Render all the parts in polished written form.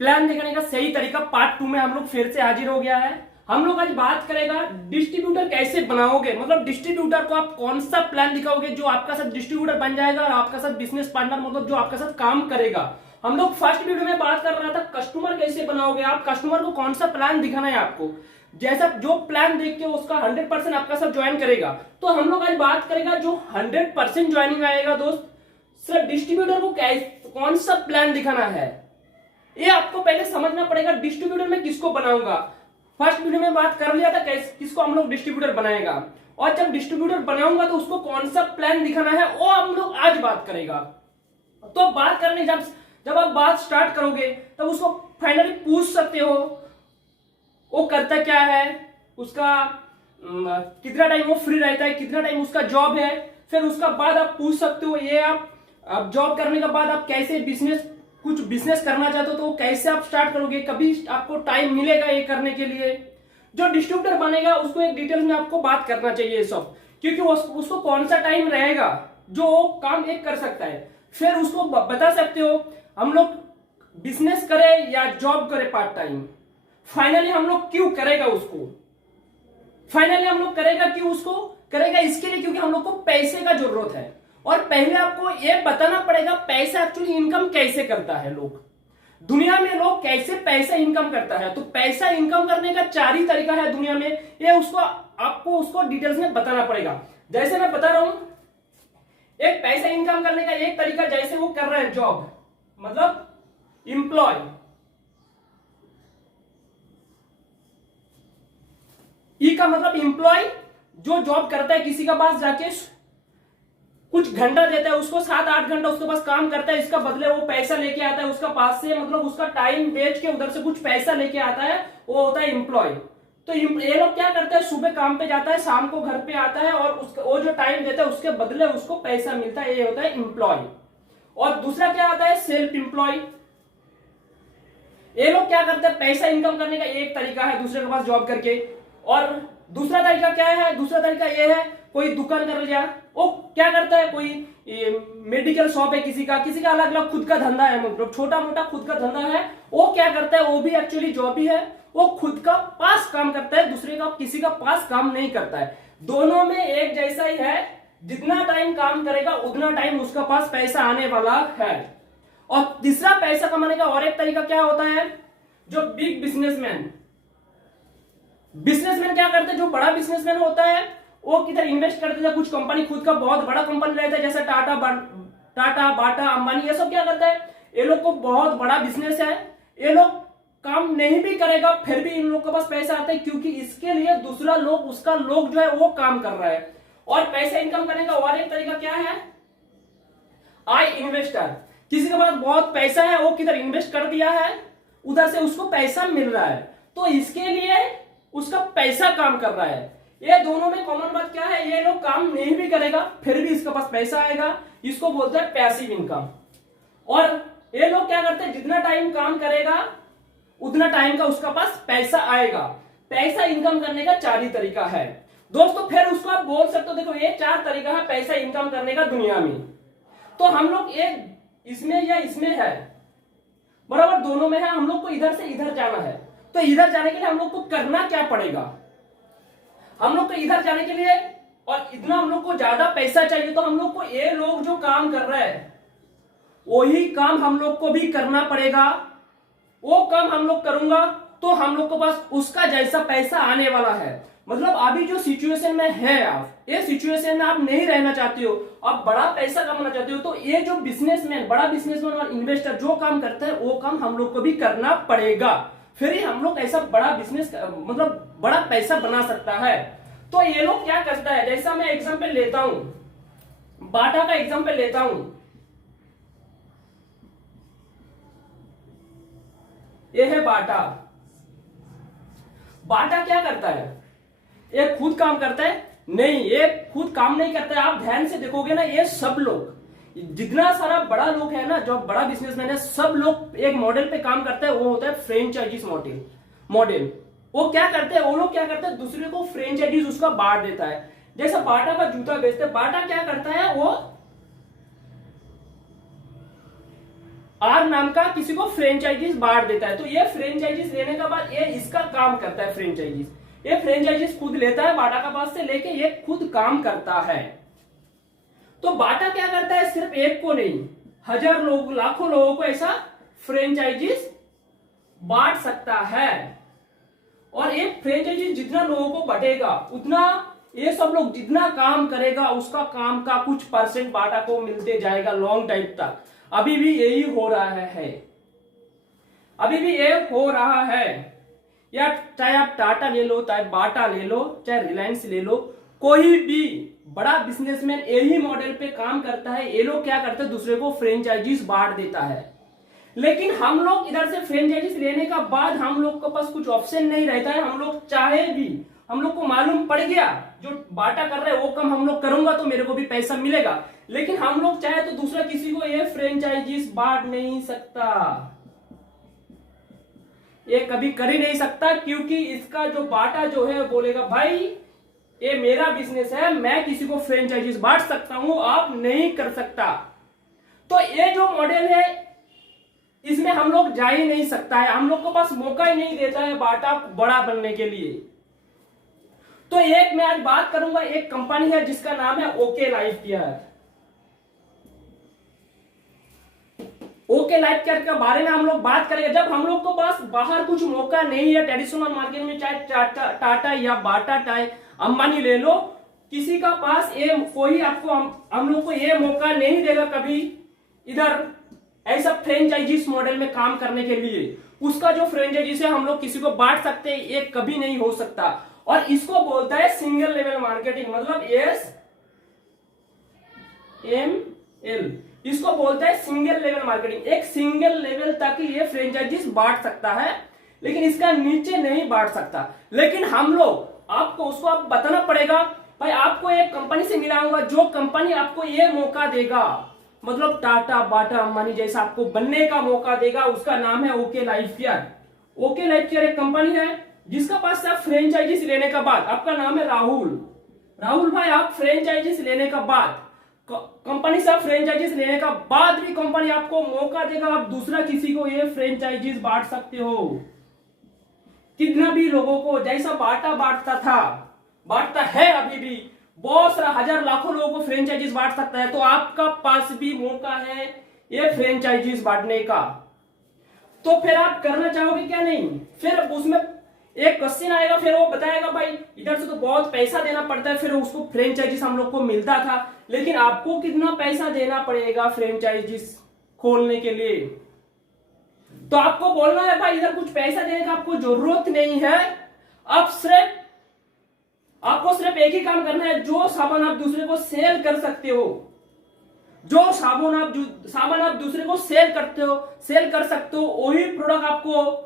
Plan देखने का सही तरीका पार्ट 2 में हम लोग फिर से हाजिर हो गया है। हम लोग आज बात करेगा डिस्ट्रीब्यूटर कैसे बनाओगे, मतलब डिस्ट्रीब्यूटर को आप कौन सा प्लान दिखाओगे जो आपका साथ डिस्ट्रीब्यूटर बन जाएगा और आपका साथ बिजनेस पार्टनर, मतलब जो आपका साथ काम करेगा। हम लोग फर्स्ट वीडियो में बात कर रहा था कस्टमर कैसे बनाओगे, आप कस्टमर को कौन सा प्लान दिखाना है आपको, जैसा जो प्लान देख के उसका 100% आपका साथ ज्वाइन करेगा। तो हम लोग आज बात करेगा जो 100% ज्वाइनिंग आएगा दोस्त, सिर्फ डिस्ट्रीब्यूटर को कौन सा प्लान दिखाना है, ये आपको पहले समझना पड़ेगा। डिस्ट्रीब्यूटर में किसको बनाऊंगा, फर्स्ट वीडियो में बात कर लिया था किसको हम लोग डिस्ट्रीब्यूटर बनाएगा, और जब डिस्ट्रीब्यूटर बनाऊंगा तो उसको कौन सा प्लान दिखाना है वो हम लोग आज बात करेगा। तो बात करने जब आप बात स्टार्ट करोगे तब उसको फाइनली पूछ सकते हो वो करता क्या है, उसका कितना टाइम वो फ्री रहता है, कितना टाइम उसका जॉब है। फिर उसका बाद आप पूछ सकते हो ये आप जॉब करने के बाद आप कैसे कुछ बिजनेस करना चाहते हो तो कैसे आप स्टार्ट करोगे, कभी आपको टाइम मिलेगा ये करने के लिए। जो डिस्ट्रीब्यूटर बनेगा उसको एक डिटेल में आपको बात करना चाहिए सब, क्योंकि उसको कौन सा टाइम रहेगा जो काम एक कर सकता है। फिर उसको बता सकते हो हम लोग बिजनेस करें या जॉब करें पार्ट टाइम। फाइनली हम लोग क्यों करेगा उसको, फाइनली हम लोग करेगा क्यों उसको करेगा, इसके लिए क्योंकि हम लोग को पैसे का जरूरत है। और पहले आपको यह बताना पड़ेगा पैसा एक्चुअली इनकम कैसे करता है, लोग दुनिया में लोग कैसे पैसा इनकम करता है। तो पैसा इनकम करने का 4 ही तरीका है दुनिया में, ये आपको उसको डिटेल्स में बताना पड़ेगा। जैसे मैं बता रहा हूं एक पैसा इनकम करने का एक तरीका, जैसे वो कर रहे हैं जॉब, मतलब इंप्लॉय। ई का मतलब इंप्लॉय, जो जॉब करता है किसी का पास जाके कुछ घंटा देता है उसको, 7-8 घंटा उसके पास काम करता है, इसका बदले वो पैसा लेके आता है उसका पास से, मतलब उसका टाइम बेच के उधर से कुछ पैसा लेके आता है, वो होता है इंप्लॉय। तो ये लोग क्या करते हैं, सुबह काम पे जाता है, शाम को घर पे आता है और वो जो टाइम देता है उसके बदले उसको पैसा मिलता है, ये होता है इंप्लॉय। और दूसरा क्या आता है, सेल्फ इंप्लॉय। ये लोग क्या करते हैं, पैसा इनकम करने का एक तरीका है दूसरे के पास जॉब करके। और दूसरा तरीका क्या है, दूसरा तरीका ये है कोई दुकान कर लिया, वो क्या करता है, कोई मेडिकल शॉप है किसी का अलग अलग खुद का धंधा है, मतलब छोटा मोटा खुद का धंधा है, वो क्या करता है, वो भी एक्चुअली जॉब ही है, वो खुद का पास काम करता है, दूसरे का किसी का पास काम नहीं करता है। दोनों में एक जैसा ही है, जितना टाइम काम करेगा उतना टाइम उसका पास पैसा आने वाला है। और तीसरा पैसा कमाने का और एक तरीका क्या होता है, जो बिग बिजनेसमैन क्या करते हैं, जो बड़ा बिजनेसमैन होता है वो किधर इन्वेस्ट करते हैं, कुछ कंपनी खुद का बहुत बड़ा कंपनी रहता है, जैसे टाटा बाटा अंबानी, ये सब क्या करता है, ये लोग को बहुत बड़ा बिजनेस है, ये लोग काम नहीं भी करेगा फिर भी इन लोग के पास पैसा आता है, क्योंकि इसके लिए दूसरा लोग जो है वो काम कर रहा है। और पैसा इनकम करने का और एक तरीका क्या है, आई इन्वेस्टर। किसी के पास बहुत पैसा है, वो किधर इन्वेस्ट कर दिया है, उधर से उसको पैसा मिल रहा है, तो इसके लिए उसका पैसा काम कर रहा है। ये दोनों में कॉमन बात क्या है, ये लोग काम नहीं भी करेगा फिर भी इसके पास पैसा आएगा, इसको बोलते हैं पैसिव इनकम। और ये लोग क्या करते हैं, जितना टाइम काम करेगा उतना टाइम का उसका पास पैसा आएगा। पैसा इनकम करने का 4 ही तरीका है दोस्तों। फिर उसको आप बोल सकते हो देखो ये 4 तरीका है पैसा इनकम करने का दुनिया में, तो हम लोग एक इसमें या इसमें है बराबर, दोनों में है, हम लोग को इधर से इधर जाना है। तो इधर जाने के लिए हम लोग को करना क्या पड़ेगा, हम लोग को इधर जाने के लिए और इतना हम लोग को ज्यादा पैसा चाहिए, तो हम लोग को ये लोग जो काम कर रहे हैं वही काम हम लोग को भी करना पड़ेगा। वो काम हम लोग करूंगा तो हम लोग को पास उसका जैसा पैसा आने वाला है। मतलब अभी जो सिचुएशन में है, आप ये सिचुएशन में आप नहीं रहना चाहते हो, आप बड़ा पैसा कमाना चाहते हो, तो ये जो बड़ा बिजनेसमैन और इन्वेस्टर जो काम करता है वो काम हम लोग को भी करना पड़ेगा, फिर ही हम लोग ऐसा बड़ा बिजनेस मतलब बड़ा पैसा बना सकता है। तो ये लोग क्या करता है, जैसा मैं एग्जांपल लेता हूं, बाटा का एग्जांपल लेता हूं, ये है बाटा क्या करता है, ये खुद काम करता है नहीं, ये खुद काम नहीं करता है। आप ध्यान से देखोगे ना, ये सब लोग जितना सारा बड़ा लोग है ना, जो बड़ा बिजनेसमैन है, सब लोग एक मॉडल पे काम करते हैं, वो होता है फ्रेंचाइजीज मॉडल। वो क्या करते हैं, वो लोग क्या करते हैं, दूसरे को फ्रेंचाइजीज उसका बांट देता है। जैसा बाटा का जूता बेचते हैं, बाटा क्या करता है, वो आर नाम का किसी को फ्रेंचाइजीज बांट देता है। तो ये फ्रेंचाइजीज लेने के बाद ये इसका काम करता है फ्रेंचाइजीज, ये फ्रेंचाइजीज खुद लेता है बाटा का पास से, लेके ये खुद काम करता है। तो बाटा क्या करता है, सिर्फ एक को नहीं, 1000 लोग, लाखों लोगों को ऐसा फ्रेंचाइजीज बांट सकता है। और एक फ्रेंचाइजीज जितना लोगों को बटेगा उतना ये सब लोग जितना काम करेगा उसका काम का कुछ परसेंट बाटा को मिलते जाएगा लॉन्ग टाइम तक। अभी भी यही हो रहा है, अभी भी ये हो रहा है। या चाहे आप टाटा ले लो, चाहे बाटा ले लो, चाहे रिलायंस ले लो, कोई भी बड़ा बिजनेसमैन यही मॉडल पे काम करता है। ये लोग क्या करते हैं, दूसरे को फ्रेंचाइजीज बांट देता है। लेकिन हम लोग इधर से फ्रेंचाइजीज लेने का बाद हम लोग के पास कुछ ऑप्शन नहीं रहता है। हम लोग चाहे भी, हम लोग को मालूम पड़ गया जो बाटा कर रहे हैं वो कम हम लोग करूंगा तो मेरे को भी पैसा मिलेगा, लेकिन हम लोग चाहे तो दूसरा किसी को ये फ्रेंचाइजीज बांट नहीं सकता, ये कभी कर ही नहीं सकता। क्योंकि इसका जो बाटा जो है बोलेगा भाई ये मेरा बिजनेस है, मैं किसी को फ्रेंचाइजीज बांट सकता हूं, आप नहीं कर सकता। तो ये जो मॉडल है इसमें हम लोग जा ही नहीं सकता है, हम लोग को पास मौका ही नहीं देता है बाटा बड़ा बनने के लिए। तो एक मैं आज बात करूंगा, एक कंपनी है जिसका नाम है okay life care. Okay life care के बारे में हम लोग बात करेंगे। जब हम लोग को पास बाहर कुछ मौका नहीं है ट्रेडिशनल मार्केट में, चाहे टाटा या बाटा, चाहे अंबानी ले लो, किसी का पास ये कोई आपको हम लोग को ये मौका नहीं देगा कभी इधर ऐसा फ्रेंचाइजीज मॉडल में काम करने के लिए। उसका जो फ्रेंचाइजीज है हम लोग किसी को बांट सकते हैं, ये कभी नहीं हो सकता। और इसको बोलता है सिंगल लेवल मार्केटिंग, मतलब SML, इसको बोलता है सिंगल लेवल मार्केटिंग। एक सिंगल लेवल तक ये फ्रेंचाइजीज बांट सकता है, लेकिन इसका नीचे नहीं बांट सकता। लेकिन हम लोग आपको उसको आप बताना पड़ेगा, भाई आपको एक कंपनी से मिलाऊंगा जो कंपनी आपको ये मौका देगा, मतलब टाटा बाटा अंबानी जैसा आपको बनने का मौका देगा, उसका नाम है okay life care. Okay life care एक कंपनी है जिसका पास आप फ्रेंचाइजीज लेने का बाद, आपका नाम है राहुल भाई, आप फ्रेंचाइजीज लेने का बाद कंपनी से आप फ्रेंचाइजीज लेने का बाद भी कंपनी आपको मौका देगा, आप दूसरा किसी को ये फ्रेंचाइजीज बांट सकते हो। कितना भी लोगों को जैसा बाटा बांटता है, अभी भी बहुत सारा 1000 लाखों लोगों को फ्रेंचाइजीज बांट सकता है। तो आपका पास भी मौका है ये फ्रेंचाइजीज बांटने का। तो फिर आप करना चाहोगे क्या? नहीं। फिर उसमें एक क्वेश्चन आएगा, फिर वो बताएगा भाई इधर से तो बहुत पैसा देना पड़ता है, फिर उसको फ्रेंचाइजीज हम लोग को मिलता था, लेकिन आपको कितना पैसा देना पड़ेगा फ्रेंचाइजीज खोलने के लिए? तो आपको बोलना है भाई इधर कुछ पैसा देने का आपको जरूरत नहीं है, आपको सिर्फ एक ही काम करना है, जो सामान आप दूसरे को सेल कर सकते हो, जो सामान आप दूसरे को सेल कर सकते हो, वही प्रोडक्ट आपको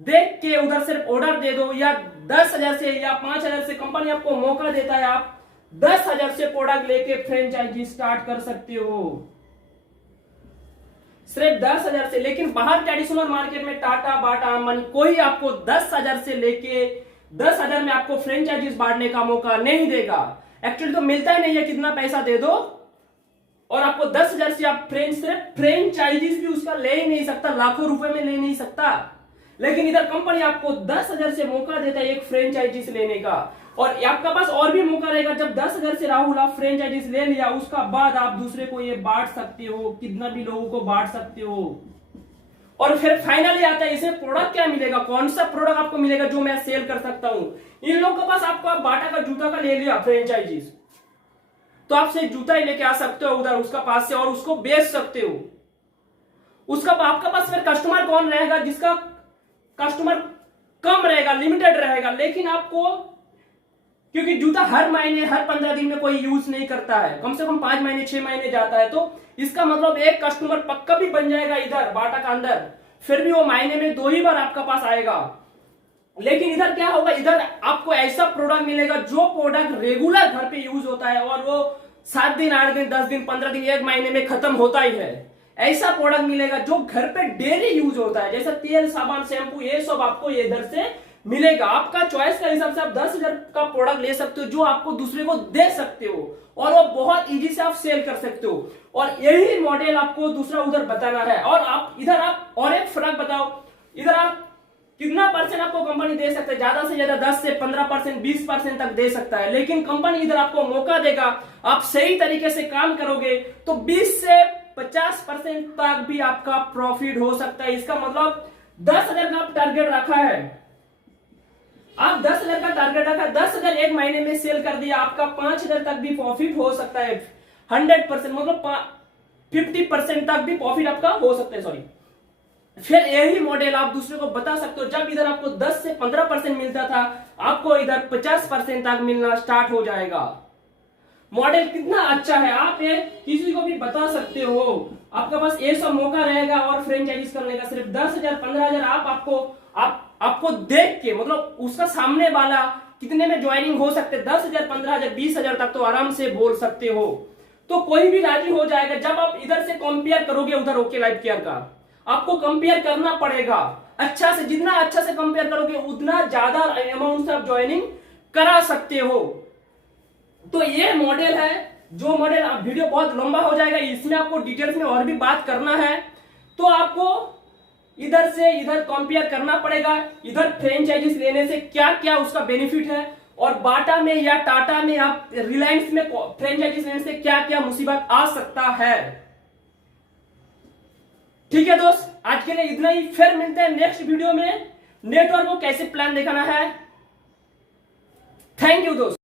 देख के उधर सिर्फ ऑर्डर दे दो, या 10,000 से या 5,000 से कंपनी आपको मौका देता है, आप 10,000 से प्रोडक्ट लेके फ्रेंचाइजी स्टार्ट कर सकते हो, सिर्फ 10,000 से। लेकिन बाहर ट्रेडिशनल मार्केट में टाटा बाटा अंबानी कोई आपको 10,000 से लेके 10,000 में आपको फ्रेंचाइजीज बांटने का मौका नहीं देगा। एक्चुअली तो मिलता ही नहीं है, कितना पैसा दे दो और आपको 10,000 से आप सिर्फ फ्रेंचाइजीज भी उसका ले ही नहीं सकता, लाखों रुपए में ले नहीं सकता। लेकिन इधर कंपनी आपको 10,000 से मौका देता है एक फ्रेंचाइजीज लेने का, और आपका पास और भी मौका रहेगा। जब 10,000 से राहुल आप फ्रेंचाइजीज ले लिया, उसका बाद आप दूसरे को ये बांट सकते हो, कितना भी लोगों को बांट सकते हो। और फिर फाइनली आता है इसे प्रोडक्ट क्या मिलेगा, कौन सा प्रोडक्ट आपको मिलेगा जो मैं सेल कर सकता हूं। इन लोगों के पास आपको बाटा का जूता का ले लिया फ्रेंचाइजीज, तो आप से जूता ही लेके आ सकते हो उधर उसका पास से और उसको बेच सकते हो। उसका आपका पास फिर कस्टमर कौन रहेगा, जिसका कस्टमर कम रहेगा, लिमिटेड रहेगा। लेकिन आपको क्योंकि जूता हर महीने हर 15 दिन में कोई यूज नहीं करता है, कम से कम 5 महीने 6 महीने जाता है, तो इसका मतलब एक कस्टमर पक्का भी बन जाएगा इधर बाटा का अंदर, फिर भी वो महीने में 2 ही बार आपका पास आएगा। लेकिन इधर क्या होगा, इधर आपको ऐसा प्रोडक्ट मिलेगा जो प्रोडक्ट रेगुलर घर पे यूज होता है और वो 7 दिन 8 दिन 10 दिन 15 दिन 1 महीने में खत्म होता ही है। ऐसा प्रोडक्ट मिलेगा जो घर पे डेली यूज होता है, जैसे तेल साबुन शैम्पू, ये सब आपको इधर से मिलेगा। आपका चॉइस का हिसाब से आप 10,000 का प्रोडक्ट ले सकते हो जो आपको दूसरे को दे सकते हो और वो बहुत इजी से आप सेल कर सकते हो। और यही मॉडल आपको दूसरा उधर बताना है। और आप इधर आप और एक फर्क बताओ, इधर आप कितना परसेंट आपको कंपनी दे सकता है, ज्यादा से ज्यादा 10 से 15%, 20% तक दे सकता है। लेकिन कंपनी इधर आपको मौका देगा, आप सही तरीके से काम करोगे तो 20 से 50% तक भी आपका प्रॉफिट हो सकता है। इसका मतलब 10,000 का आप टारगेट रखा है, आप 10,000 का टारगेट रखा, 10,000 एक महीने में सेल कर दिया, आपका 5,000 तक भी प्रॉफिट हो सकता है। 100% मतलब 50% तक भी प्रॉफिट आपका हो सकता है। सॉरी, फिर यही मॉडल आप दूसरे को बता सकते हो। जब इधर आपको 10 से 15% मिलता था, आपको इधर 50% तक मिलना स्टार्ट हो जाएगा। मॉडल कितना अच्छा है, आप ये किसी को भी बता सकते हो। आपके पास ये सब मौका रहेगा और फ्रेंचाइजीज करने का सिर्फ 10,000 15,000 आपको देख के, मतलब उसका सामने वाला कितने में ज्वाइनिंग हो सकते, 10,000 15,000 20,000 तक तो आराम से बोल सकते हो। तो कोई भी राजी हो जाएगा। जब आप इधर से कंपेयर करोगे उधर ओके लाइफ केयर का, आपको कंपेयर करना पड़ेगा अच्छा से। जितना अच्छा से कंपेयर करोगे उतना ज्यादा अमाउंट से आप ज्वाइनिंग करा सकते हो। तो ये मॉडल है, जो मॉडल, आप वीडियो बहुत लंबा हो जाएगा, इसमें आपको डिटेल्स में और भी बात करना है तो आपको इधर से इधर कंपेयर करना पड़ेगा। इधर फ्रेंचाइजीज लेने से क्या क्या उसका बेनिफिट है और बाटा में या टाटा में, आप रिलायंस में फ्रेंचाइजीज लेने से क्या क्या मुसीबत आ सकता है। ठीक है दोस्त, आज के लिए इतना ही। फिर मिलते हैं नेक्स्ट वीडियो में, नेटवर्क को कैसे प्लान दिखाना है। थैंक यू दोस्त।